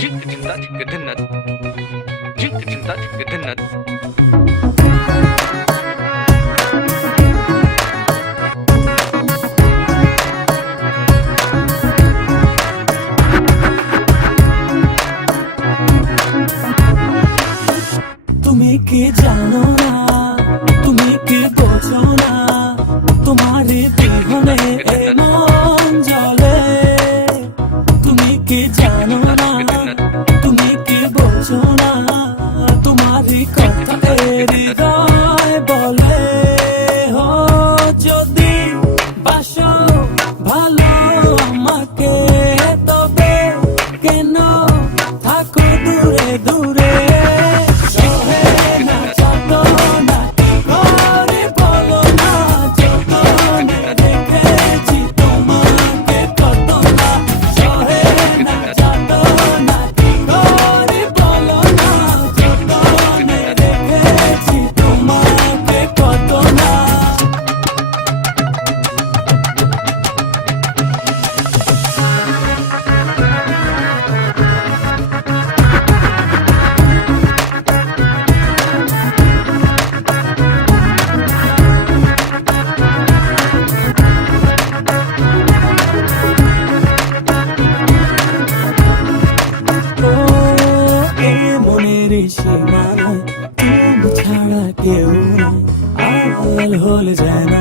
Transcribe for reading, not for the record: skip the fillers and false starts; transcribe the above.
তুমি কি জানো না, তুমি কি বোঝো না, তোমার বিহনে মন জ্বলে। তুমি কি জানো না, তুমি কি বোঝো না, তোমার কথা হৃদয় বলে। ও যদি বাসো ভালো আমাকে, তবে কেন থাকো দূরে দূরে। সীমানায় তুমি ছাড়া কেউ নাই, আড়াল হলে যেন